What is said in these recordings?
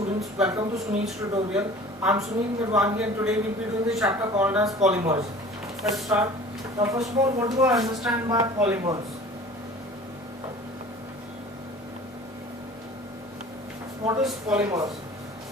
Students, welcome to Sunil's tutorial. I'm Sunil Nirvani and today we'll be doing the chapter called as polymers. Let's start. Now first of all, what do I understand by polymers? What is polymers?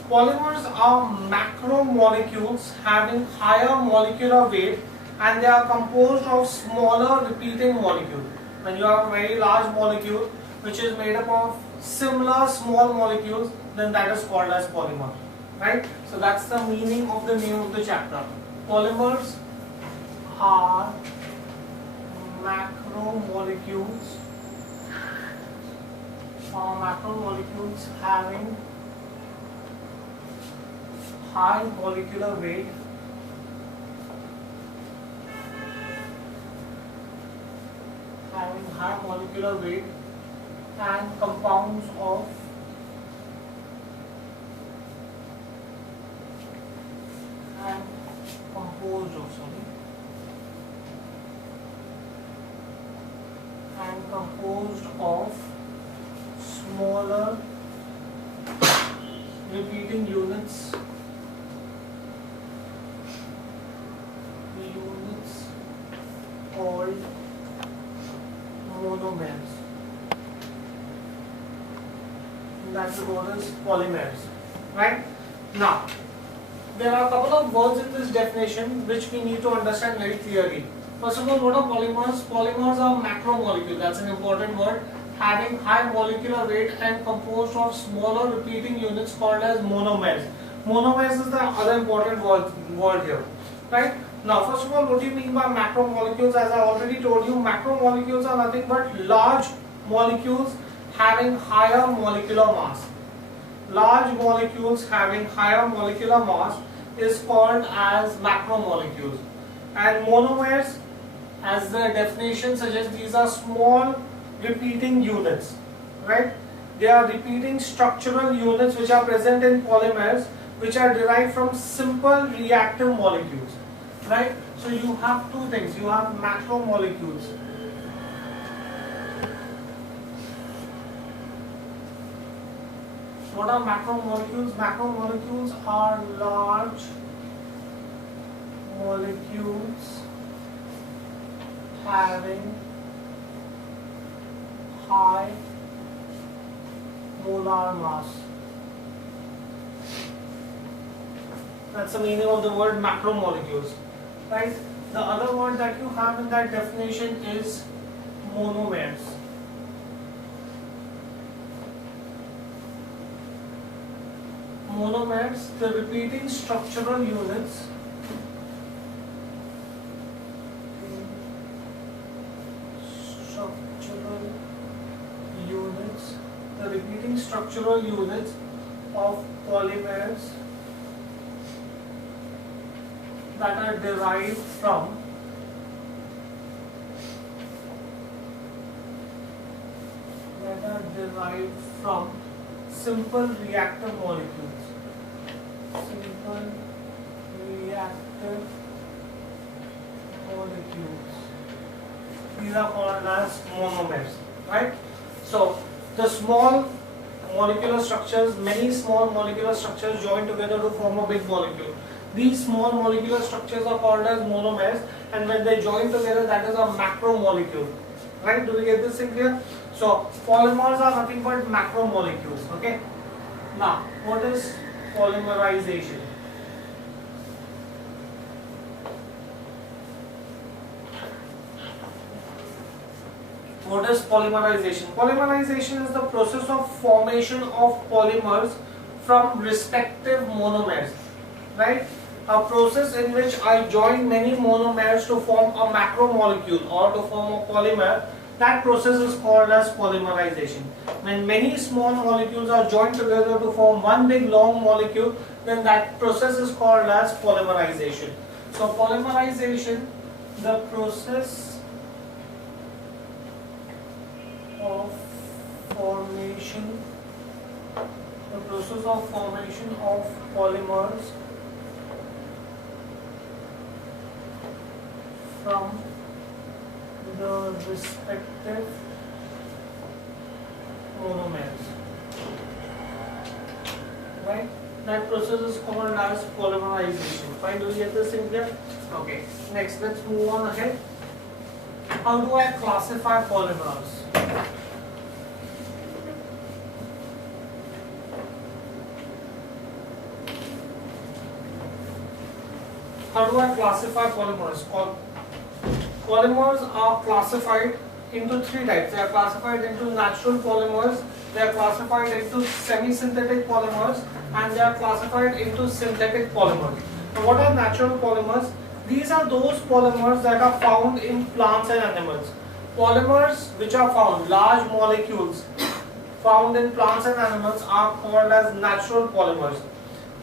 Polymers are macromolecules having higher molecular weight and they are composed of smaller repeating molecules. When you have a very large molecule which is made up of similar small molecules, then that is called as polymer. Right? So that's the meaning of the name of the chapter. Polymers are macromolecules having high molecular weight and composed of smaller repeating units called monomers. That is what is polymers. Right? Now, there are a couple of words in this definition which we need to understand very clearly. First of all, what are polymers? Polymers are macromolecules, that's an important word, having high molecular weight and composed of smaller repeating units called as monomers. Monomers is the other important word here. Right? Now, first of all, what do you mean by macromolecules? As I already told you, macromolecules are nothing but large molecules having higher molecular mass. Large molecules having higher molecular mass is called as macromolecules. And monomers, as the definition suggests, these are small repeating units. Right? They are repeating structural units which are present in polymers, which are derived from simple reactive molecules. Right? So you have two things. You have macromolecules. What are macromolecules? Macromolecules are large molecules having high molar mass. That's the meaning of the word macromolecules. Right? The other word that you have in that definition is monomers. Monomers, the repeating structural units of polymers that are derived from simple reactive molecules. These are called as monomers. Right? So the small molecular structures, many small molecular structures join together to form a big molecule. These small molecular structures are called as monomers, and when they join together, that is a macromolecule. Right? Do we get this in clear? So polymers are nothing but macromolecules. Okay. Now, what is polymerization? What is polymerization? Polymerization is the process of formation of polymers from respective monomers. Right? A process in which I join many monomers to form a macromolecule or to form a polymer. That process is called as polymerization. When many small molecules are joined together to form one big long molecule, then that process is called as polymerization. So polymerization, the process of formation of polymers from the respective monomers. right? That process is called as polymerization. Fine, do you get this thing here? Okay, next let's move on ahead. How do I classify polymers? How do I classify polymers? Polymers are classified into three types. They are classified into natural polymers, they are classified into semi-synthetic polymers, and they are classified into synthetic polymers. Now, what are natural polymers? These are those polymers that are found in plants and animals. Polymers which are found, large molecules found in plants and animals, are called as natural polymers,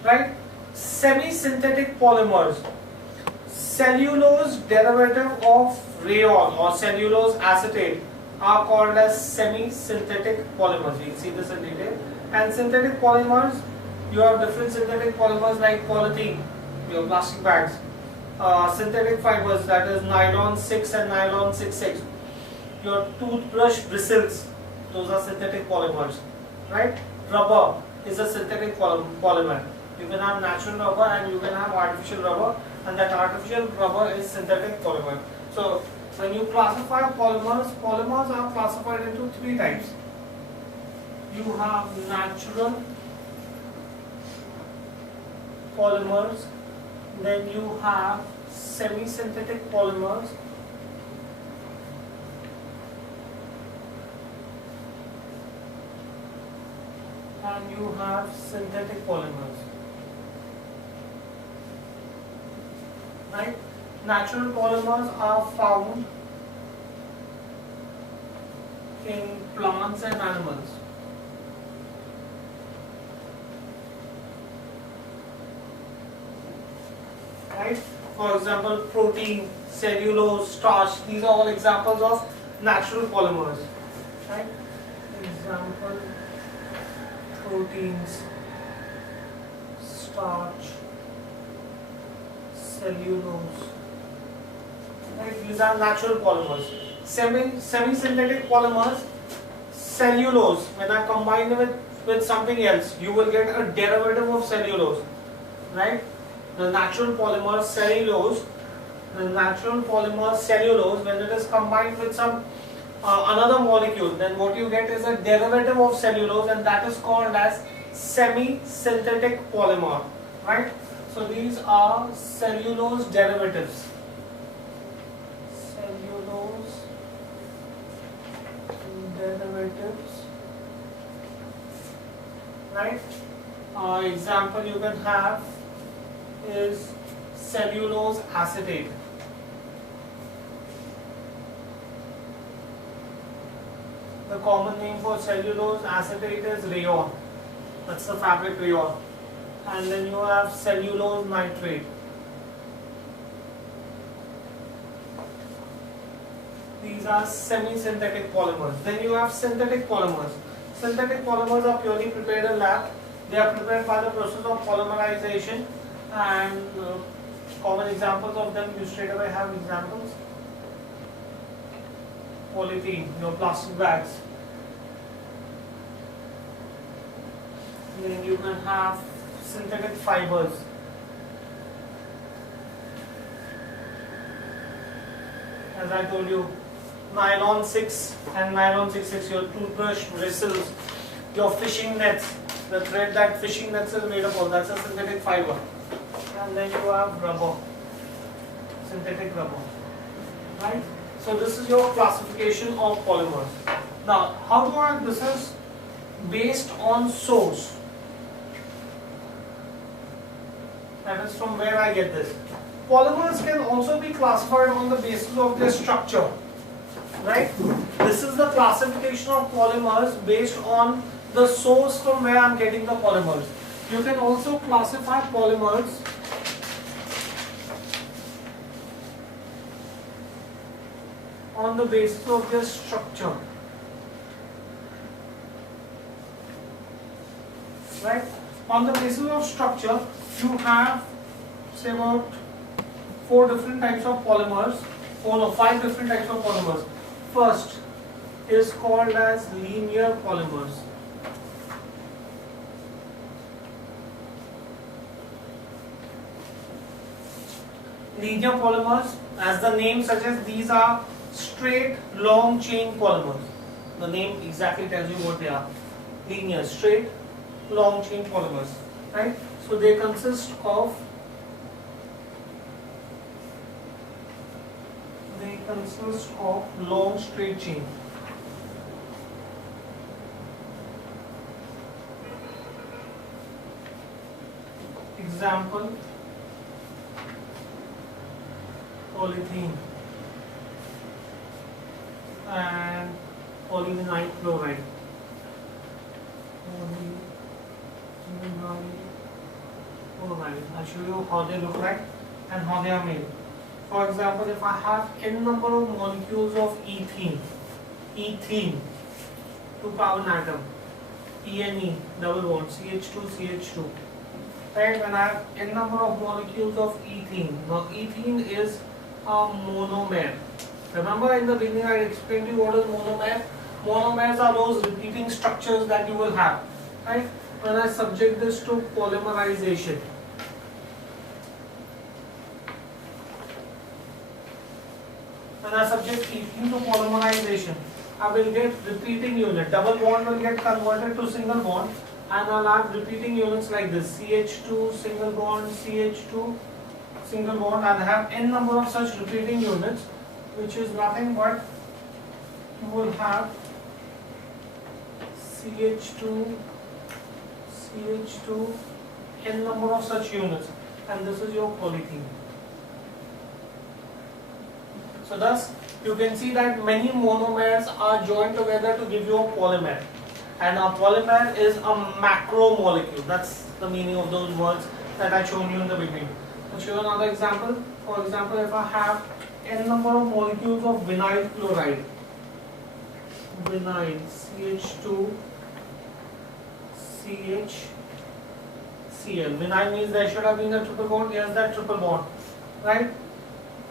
right? Semi-synthetic polymers, cellulose derivative of rayon or cellulose acetate, are called as semi-synthetic polymers. You can see this in detail. And synthetic polymers, you have different synthetic polymers like polythene, your plastic bags, synthetic fibers, that is nylon 6 and nylon 6,6, your toothbrush bristles, those are synthetic polymers, right? Rubber is a synthetic polymer. You can have natural rubber and you can have artificial rubber, and that artificial rubber is synthetic polymer. So when you classify polymers, polymers are classified into three types. You have natural polymers, then you have semi-synthetic polymers, and you have synthetic polymers. Right? Natural polymers are found in plants and animals. Right? For example, protein, cellulose, starch, these are all examples of natural polymers. Right? Example, proteins, starch, cellulose. Right? These are natural polymers. Semi-synthetic polymers, cellulose, when I combine it with something else, you will get a derivative of cellulose. Right? The natural polymer cellulose, when it is combined with some another molecule, then what you get is a derivative of cellulose, and that is called as semi-synthetic polymer. Right? So these are cellulose derivatives. Cellulose derivatives. Right? Example you can have is cellulose acetate. The common name for cellulose acetate is rayon. That's the fabric rayon. And then you have cellulose nitrate. These are semi-synthetic polymers. Then you have synthetic polymers. Synthetic polymers are purely prepared in lab. They are prepared by the process of polymerization, and common examples of them, you straight away have examples. Polythene, your plastic bags. Then you can have synthetic fibers. As I told you, nylon 6 and nylon 6,6, your toothbrush bristles, your fishing nets, the thread that fishing nets is made up of, that's a synthetic fiber. And then you have rubber, synthetic rubber. Right? So this is your classification of polymers. Now, how do I, this is based on source. That is from where I get this. Polymers can also be classified on the basis of their structure. Right? This is the classification of polymers based on the source from where I am getting the polymers. You can also classify polymers on the basis of their structure. Right? On the basis of structure, you have, say, about 5 different types of polymers. First is called as linear polymers. Linear polymers, as the name suggests, these are straight long chain polymers. The name exactly tells you what they are. Linear, straight, long chain polymers, right? So they consist of long straight chain. Example, polythene and polyvinyl chloride. Polyvinyl chloride. I'll show you how they look like and how they are made. For example, if I have n number of molecules of ethene, two carbon atom, ENE, double bond, CH2, right? When I have n number of molecules of ethene, now ethene is a monomer. Remember in the beginning I explained to you what is monomer? Monomers are those repeating structures that you will have, right? When I subject this to polymerization, ethene to polymerization, I will get repeating unit. Double bond will get converted to single bond, and I'll have repeating units like this: CH2 single bond, CH2 single bond. I'll have n number of such repeating units, which is nothing but you will have CH2, n number of such units, and this is your polythene. So thus you can see that many monomers are joined together to give you a polymer, and a polymer is a macromolecule. That's the meaning of those words that I showed you in the beginning. I'll show you another example. For example, if I have n number of molecules of vinyl chloride, vinyl, CH2, CHCl. Vinyl means there should have been a triple bond. Here's that triple bond, right?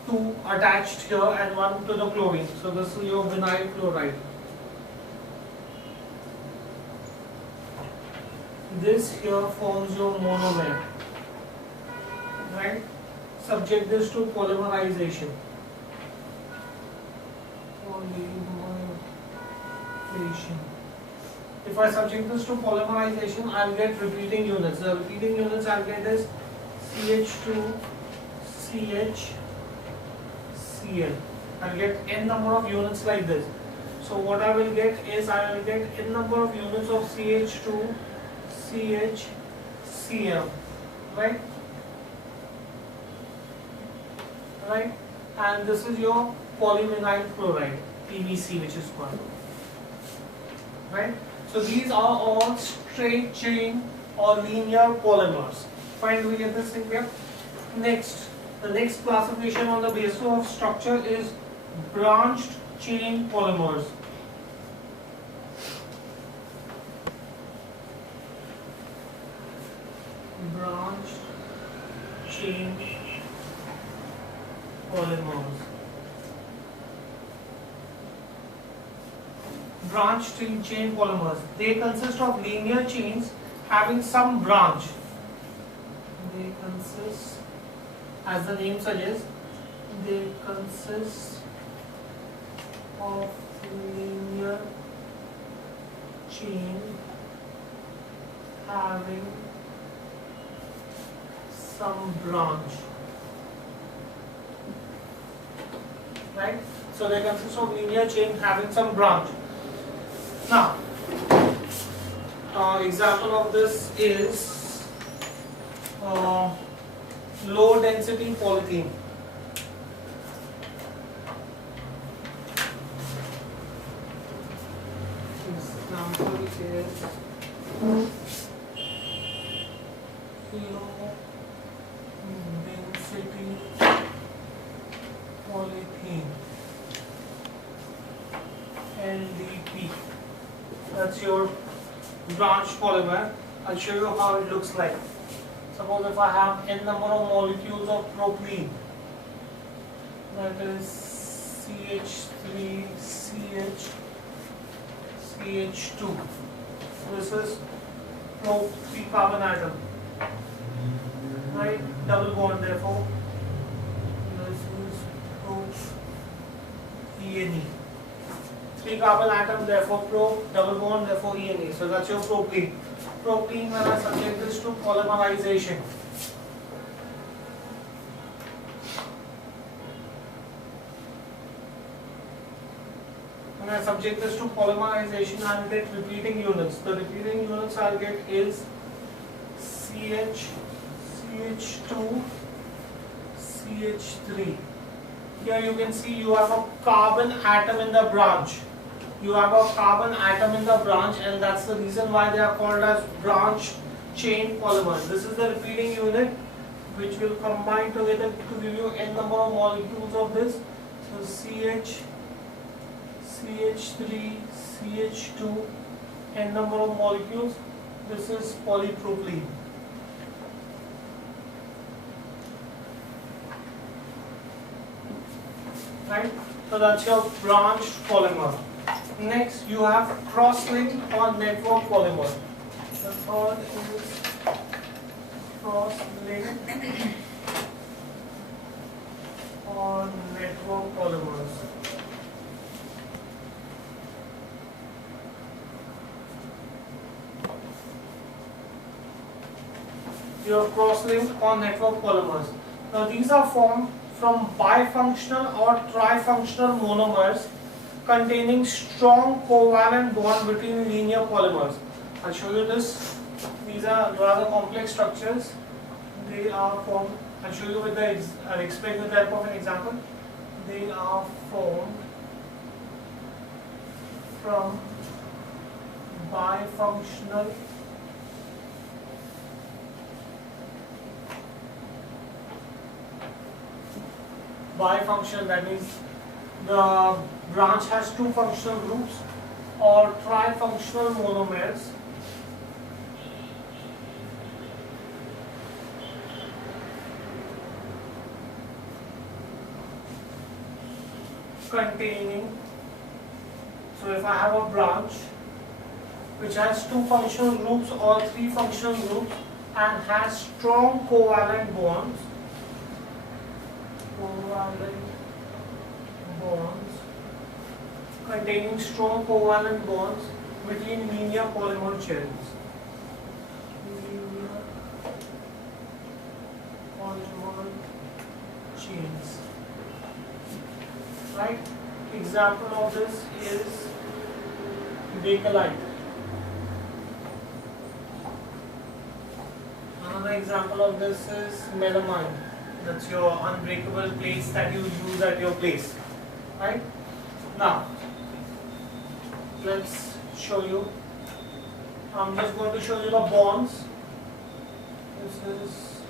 Two attached here and one to the chlorine. So this is your vinyl chloride. This here forms your monomer, right? Subject this to polymerization. If I subject this to polymerization, I'll get repeating units. The repeating units I'll get is CH2, CH, Cl. I'll get n number of units like this. So what I will get is I will get n number of units of CH2, CH, Cl, right? Right? And this is your polyvinyl chloride, PVC, which is called, right? So these are all straight chain or linear polymers. Fine, do we get this thing clear? Next, the next classification on the basis of structure is branched chain polymers. Branched chain polymers. Branched chain polymers. They consist of linear chains having some branch. They consist, as the name suggests, they consist of linear chain having some branch. Right? So they consist of linear chain having some branch. Now, example of this is low density polythene. Example is low density polythene, LDP. That's your branched polymer. I'll show you how it looks like. Suppose if I have n number of molecules of propylene, that is CH3, CH, CH2. This is 3 carbon atom, right? Double bond, therefore three carbon atom, therefore pro, double bond, therefore ENA. So that's your propylene. Propylene, when I subject this to polymerization, I'll get repeating units. The repeating units I'll get is CH, CH2, CH3. Here you can see you have a carbon atom in the branch. And that's the reason why they are called as branch chain polymers. This is the repeating unit which will combine together to give you n number of molecules of this. So CH, CH3, CH2, n number of molecules. This is polypropylene. Right? So that's your branched polymer. Next, you have cross-linked or network polymer. The third is cross-linked or network polymers. Your cross-linked or network polymers. Now these are formed from bifunctional or trifunctional monomers containing strong covalent bond between linear polymers. I'll show you this. These are rather complex structures. They are formed. I'll show you with the. I'll explain with the help of an example. They are formed from bifunctional that means the branch has two functional groups, or trifunctional monomers containing. So if I have a branch which has two functional groups or three functional groups and has strong covalent bonds, containing strong covalent bonds between linear polymer chains. Linear polymer chains. Right? Example of this is bakelite. Another example of this is melamine. That's your unbreakable plates that you use at your place. Right? Now, let's show you. I'm just going to show you the bonds. This is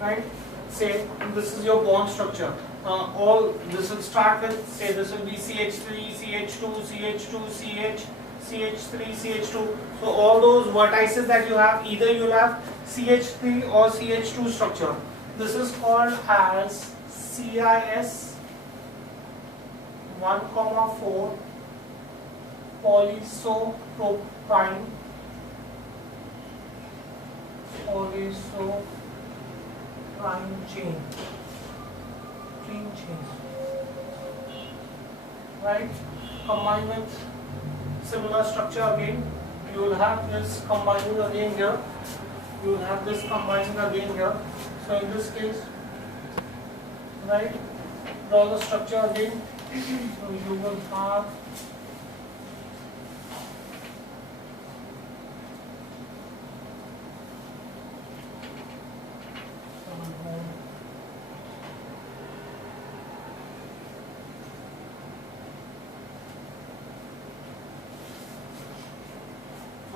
right? Say this is your bond structure. All this will start with, say this will be CH3, CH2, CH2, CH, CH3, CH2. So all those vertices that you have, either you'll have CH3 or CH2 structure. This is called as CIS 1,4 polysopropyne chain. Right? Combined with similar structure again, you will have this combining again here. You will have this combining again here. So in this case, right, draw the structure again. So you will have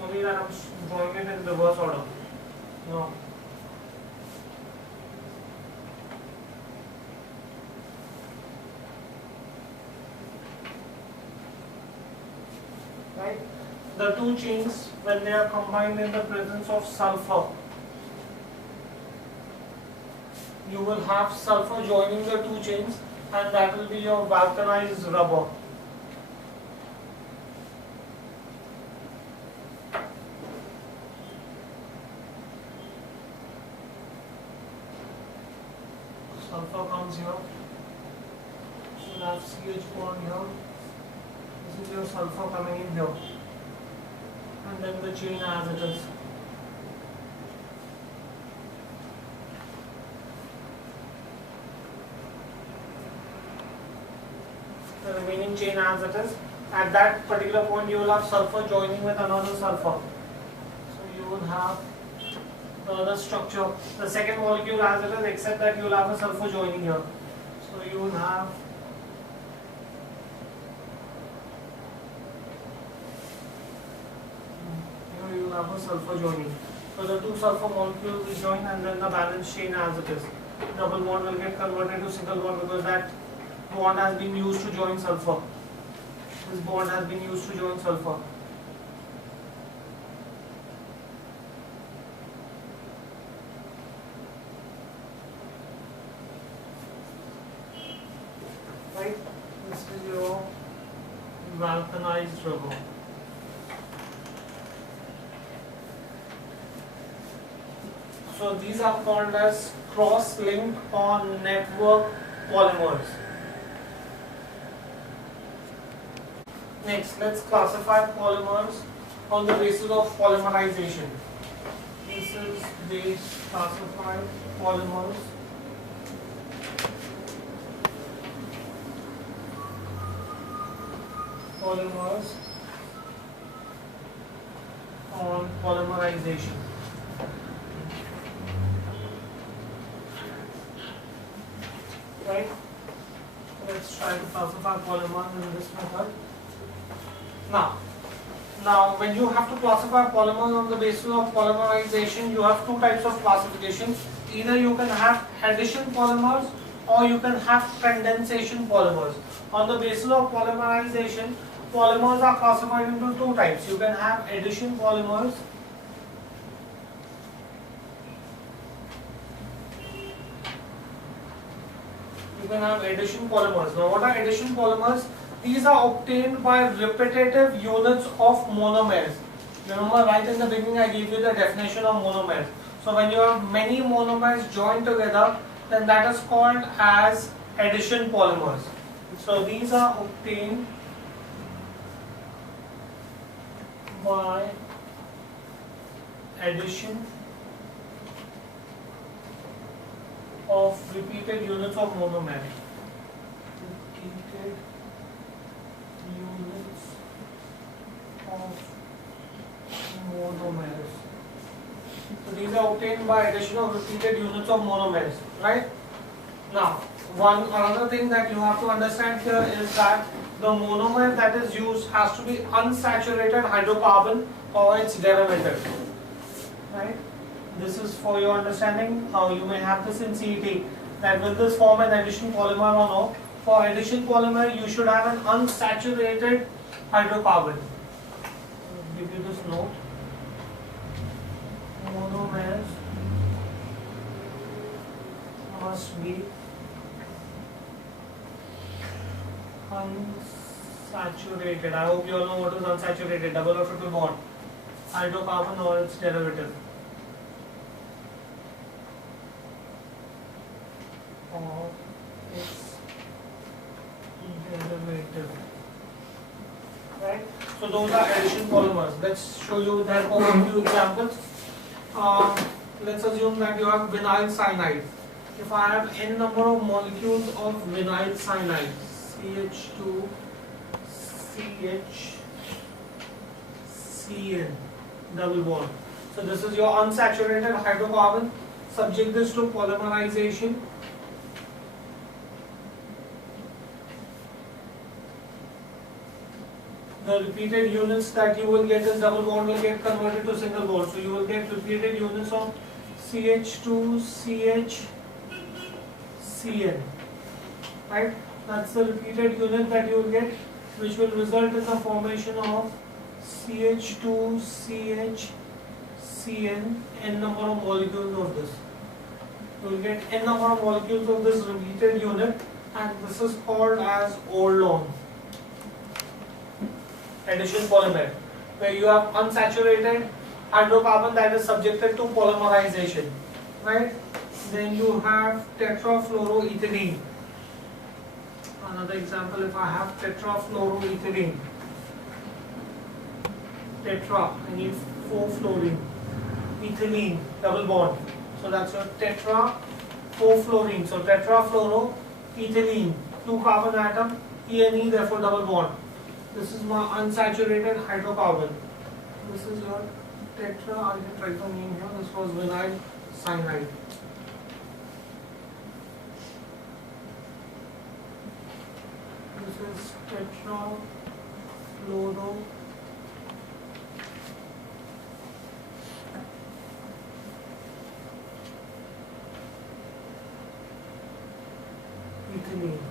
only that I'm drawing it in reverse order. No. Right? The two chains, when they are combined in the presence of sulfur, you will have sulfur joining the two chains, and that will be your vulcanized rubber. Sulfur comes here, you will have CH bond here, this is your sulfur coming in here, and then the chain as it is. The remaining chain as it is. At that particular point you will have sulfur joining with another sulfur. So you will have the other structure, the second molecule as it is, except that you will have a sulfur joining here. So you will have here you will have a sulfur joining. So the two sulfur molecules will join, and then the balance chain as it is. Double bond will get converted to single bond because that bond has been used to join sulfur. This bond has been used to join sulfur. Right? This is your vulcanized rubber. So these are called as cross-linked or network polymers. Next, let's classify polymers on the basis of polymerization. This is the classified polymers. Polymers on polymerization. Right? Let's try to classify polymers in this method. Now, when you have to classify polymers on the basis of polymerization, you have two types of classification. Either you can have addition polymers or you can have condensation polymers. On the basis of polymerization, polymers are classified into two types. You can have addition polymers Now, what are addition polymers? These are obtained by repetitive units of monomers. Remember, right in the beginning I gave you the definition of monomers. So when you have many monomers joined together, then that is called as addition polymers. So these are obtained by addition of repeated units of monomer. Repeated units of monomers. So these are obtained by addition of repeated units of monomers, right? Now, another thing that you have to understand here is that the monomer that is used has to be unsaturated hydrocarbon or its derivative, right? This is for your understanding. You may have this in CET, that will this form an addition polymer or no? For addition polymer, you should have an unsaturated hydrocarbon. I'll give you this note. Monomers must be unsaturated. I hope you all know what is unsaturated, double or triple bond, hydrocarbon or its derivative. Or its derivative. Right? So those are addition polymers. Let's show you that a few examples. Let's assume that you have vinyl cyanide. If I have n number of molecules of vinyl cyanide, CH2, CH, Cn, double bond. So this is your unsaturated hydrocarbon. Subject this to polymerization. The repeated units that you will get is double bond will get converted to single bond. So you will get repeated units of CH2, CH, Cn. Right? That's the repeated unit that you will get, which will result in the formation of CH2, CH, Cn, n number of molecules of this. You will get n number of molecules of this repeated unit, and this is called as Orlone addition polymer, where you have unsaturated hydrocarbon that is subjected to polymerization, right? Then you have tetrafluoroethylene. Another example, if I have tetrafluoroethylene, tetra, I need 4 fluorine, ethylene, double bond. So that's your tetra, 4 fluorine. So tetrafluoroethylene, 2 carbon atom, ene, therefore double bond. This is my unsaturated hydrocarbon. This is your tetra, I can write the name here. This was vinyl cyanide. This is tetrafluoro. Ethylene.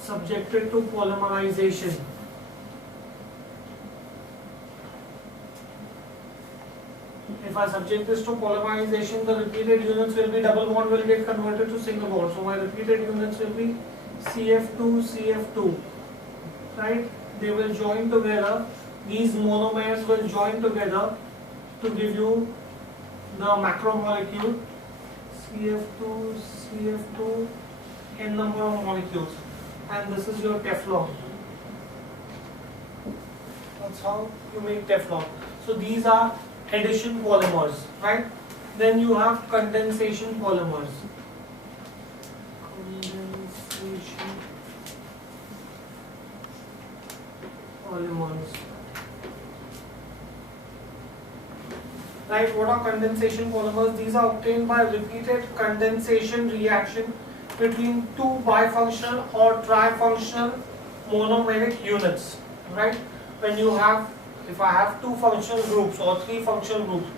Subjected to polymerization. If I subject this to polymerization, the repeated units will be double bond will get converted to single bond. So my repeated units will be CF2, CF2, right? They will join together. These monomers will join together to give you the macromolecule CF2, CF2, n number of molecules, and this is your Teflon. That's how you make Teflon. So these are addition polymers, right? Then you have condensation polymers. Condensation polymers. Right, what are condensation polymers? These are obtained by repeated condensation reaction between 2 bifunctional or trifunctional monomeric units, right? When you have, if I have 2 functional groups or 3 functional groups,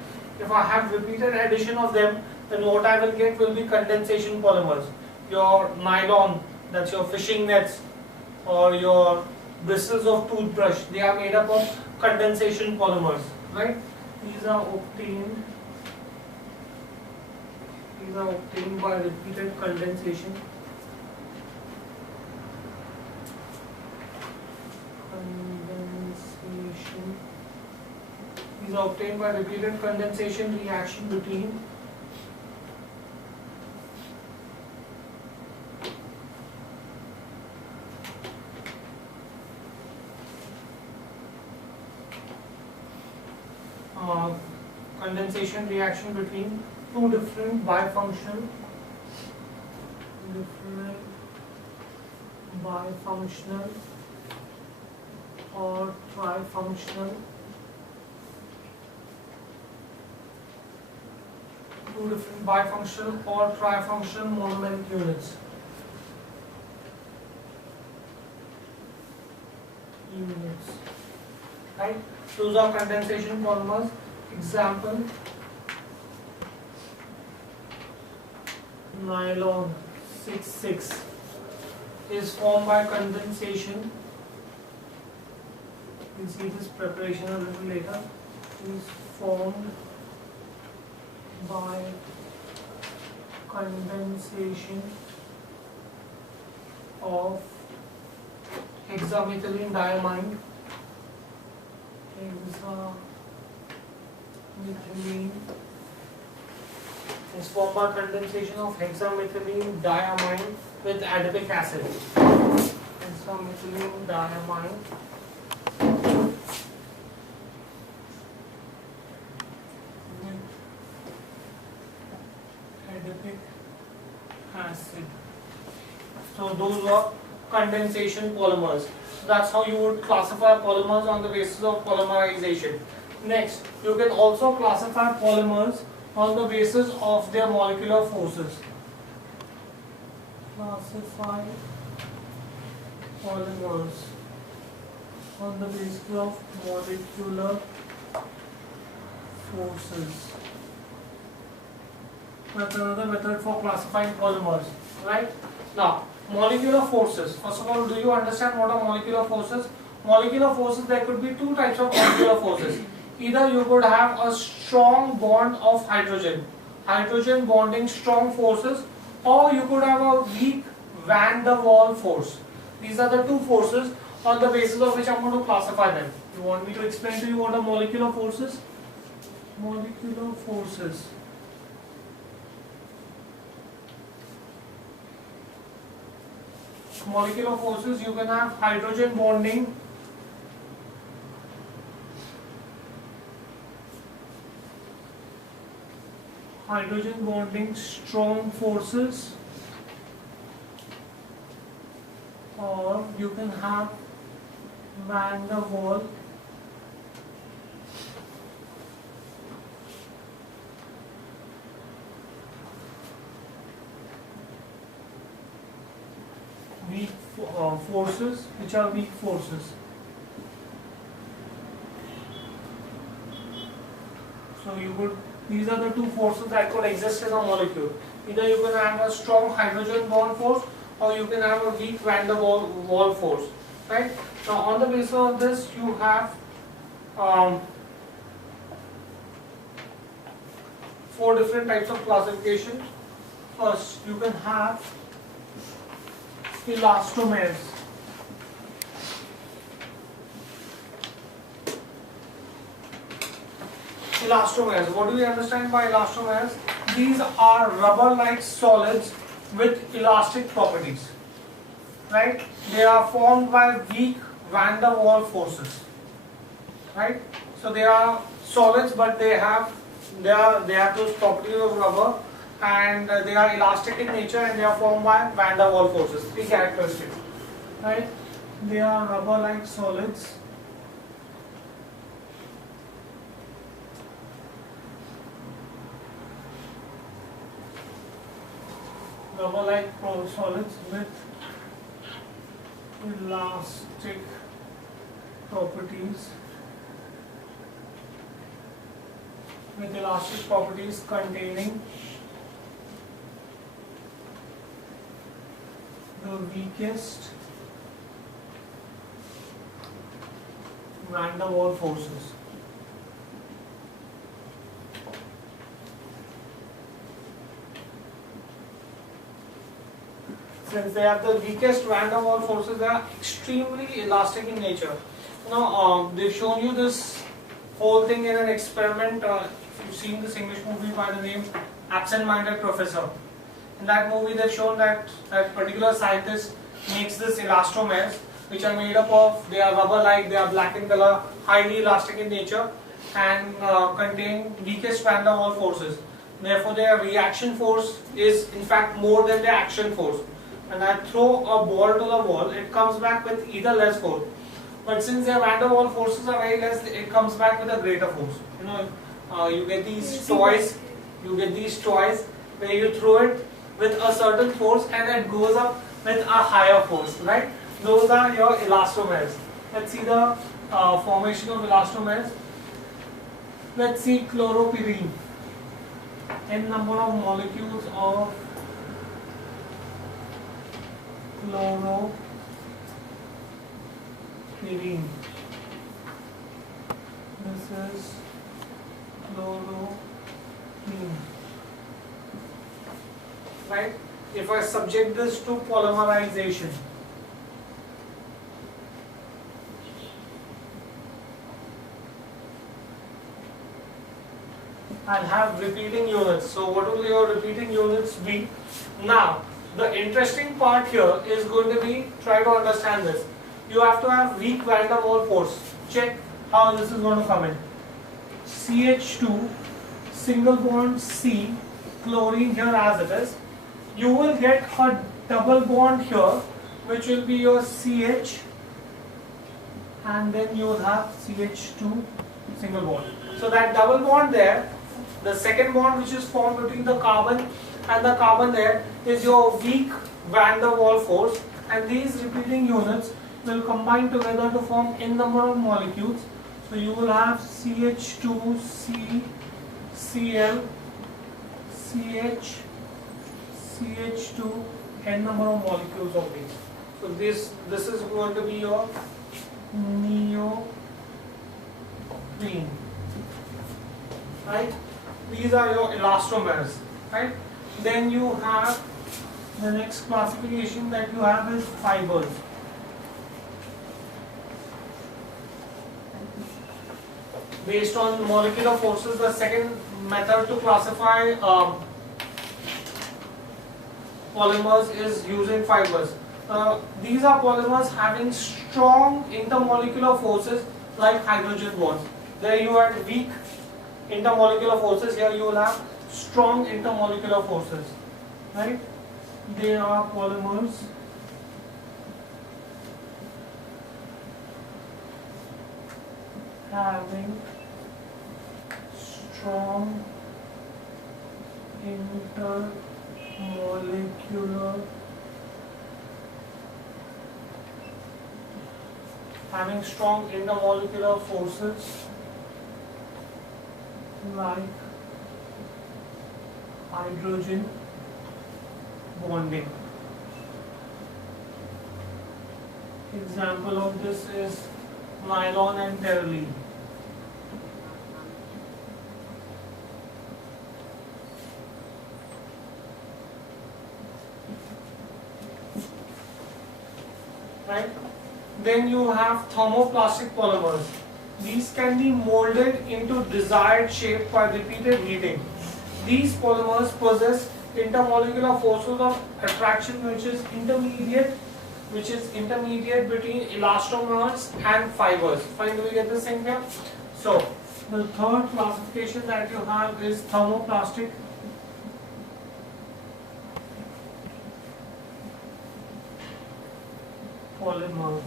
if I have repeated addition of them, then what I will get will be condensation polymers. Your nylon, that's your fishing nets, or your bristles of toothbrush, they are made up of condensation polymers, right? These are obtained by repeated condensation. These are obtained by repeated condensation reaction between two different bifunctional or trifunctional monomeric units. Right? Those are condensation polymers. Example: nylon 6,6 is formed by condensation. We'll see this preparation a little later. Is formed by condensation of hexamethylene diamine. Hexamethylene is formed by condensation of hexamethylene diamine with adipic acid. Hexamethylene diamine with adipic acid. So those are condensation polymers. So that's how you would classify polymers on the basis of polymerization. Next, you can also classify polymers on the basis of their molecular forces. Classify polymers on the basis of molecular forces. That's another method for classifying polymers, right? Now, molecular forces. First of all, do you understand what are molecular forces? Molecular forces, there could be 2 types of molecular forces. either you could have a strong bond of hydrogen bonding strong forces, or you could have a weak van der Waals force. These are the two forces on the basis of which I am going to classify them. You want me to explain to you what are molecular forces? Molecular forces. Molecular forces, you can have hydrogen bonding, strong forces, or you can have van der Waals weak forces, which are weak forces. So you could, these are the two forces that could exist in a molecule. Either you can have a strong hydrogen bond force, or you can have a weak van der Waals force. Right? Now on the basis of this, you have 4 different types of classification. First, you can have elastomers. Elastomers. What do we understand by elastomers? These are rubber-like solids with elastic properties. Right? They are formed by weak van der Waals forces. Right? So they are solids, but they have those properties of rubber, and they are elastic in nature, and they are formed by van der Waals forces. 3 characteristics. Right? They are rubber-like solids. Rubber-like solids with elastic properties. Containing the weakest van der Waals forces. Since they have the weakest van der Waals forces, they are extremely elastic in nature. Now, they've shown you this whole thing in an experiment. If you've seen this English movie by the name Absent-Minded Professor. In that movie, they've shown that that particular scientist makes this elastomers, which are made up of, they are rubber-like, they are black in color, highly elastic in nature, and contain weakest van der Waals forces. Therefore, their reaction force is in fact more than their action force. When I throw a ball to the wall, it comes back with either less force. But since their van der Waals forces are very less, it comes back with a greater force. You know, you get these toys. Where you throw it with a certain force and it goes up with a higher force, right? Those are your elastomers. Let's see the formation of elastomers. Let's see chloropyrene. N number of molecules of chloropyrene. This is chloropyrene. Right? If I subject this to polymerization, I'll have repeating units. So what will your repeating units be? Now, the interesting part here is going to be, try to understand this. You have to have weak van der Waals force. Check how this is going to come in. CH2, single bond C, chlorine here as it is. You will get a double bond here, which will be your CH, and then you will have CH2 single bond. So that double bond there, the second bond which is formed between the carbon and the carbon there, is your weak van der Waals force, and these repeating units will combine together to form n number of molecules. So you will have CH2, Cl, CH, CH2, n number of molecules of these. So this is going to be your neoprene. right? These are your elastomers, right? Then you have the next classification that you have is fibers. Based on molecular forces, the second method to classify polymers is using fibers. These are polymers having strong intermolecular forces like hydrogen bonds. There you have weak intermolecular forces, here you will have strong intermolecular forces, right? They are polymers having strong intermolecular forces like hydrogen bonding. Example of this is nylon and terylene. Right? Then you have thermoplastic polymers. These can be molded into desired shape by repeated heating. These polymers possess intermolecular forces of attraction which is intermediate between elastomers and fibers. Fine, do we get this thing here? So the third classification that you have is thermoplastic polymers.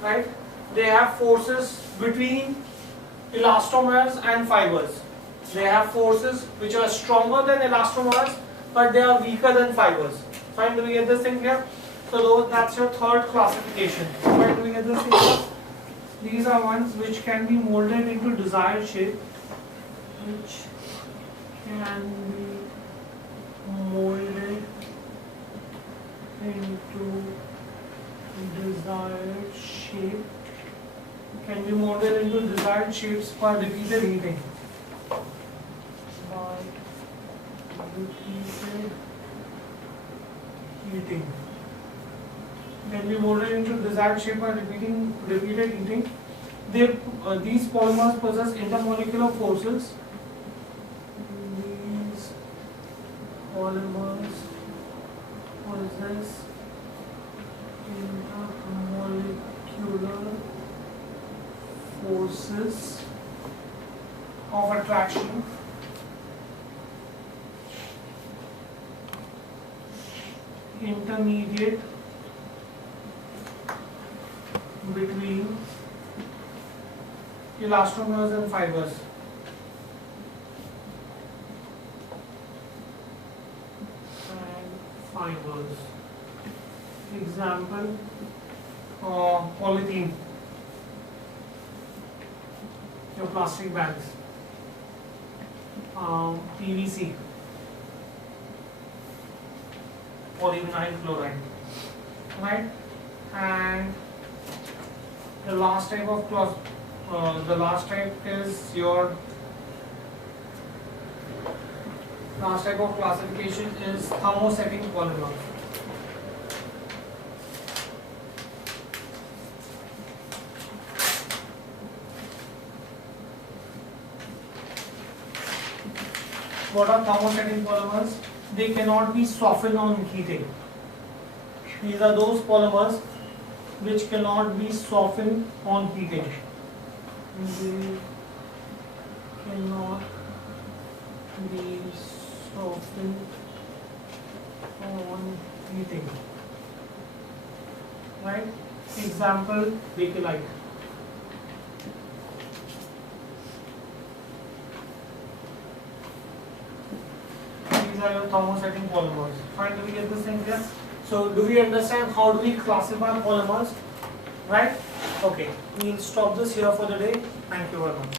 Right? They have forces between elastomers and fibers. They have forces which are stronger than elastomers, but they are weaker than fibers. Fine, do we get this thing here? So that's your third classification. Fine, do we get this thing here? These are ones which can be molded into desired shape. Which can be molded into desired shape. Can be molded into desired shapes by repeated heating. By repeated heating. Can be molded into desired shape by repeated heating. These polymers possess intermolecular forces. These polymers possess intermolecular forces of attraction intermediate between elastomers and fibers. Example, polythene, your plastic bags, PVC, polyvinyl chloride, right? And the last type of classification is thermosetting polymers. What are thermosetting polymers? They cannot be softened on heating. These are those polymers which cannot be softened on heating. They cannot be softened on heating. Right? Example, bakelite. These are your thermosetting polymers. Fine, do we get this thing here? So, do we understand how do we classify polymers? Right? Okay, we'll stop this here for the day. Thank you very much.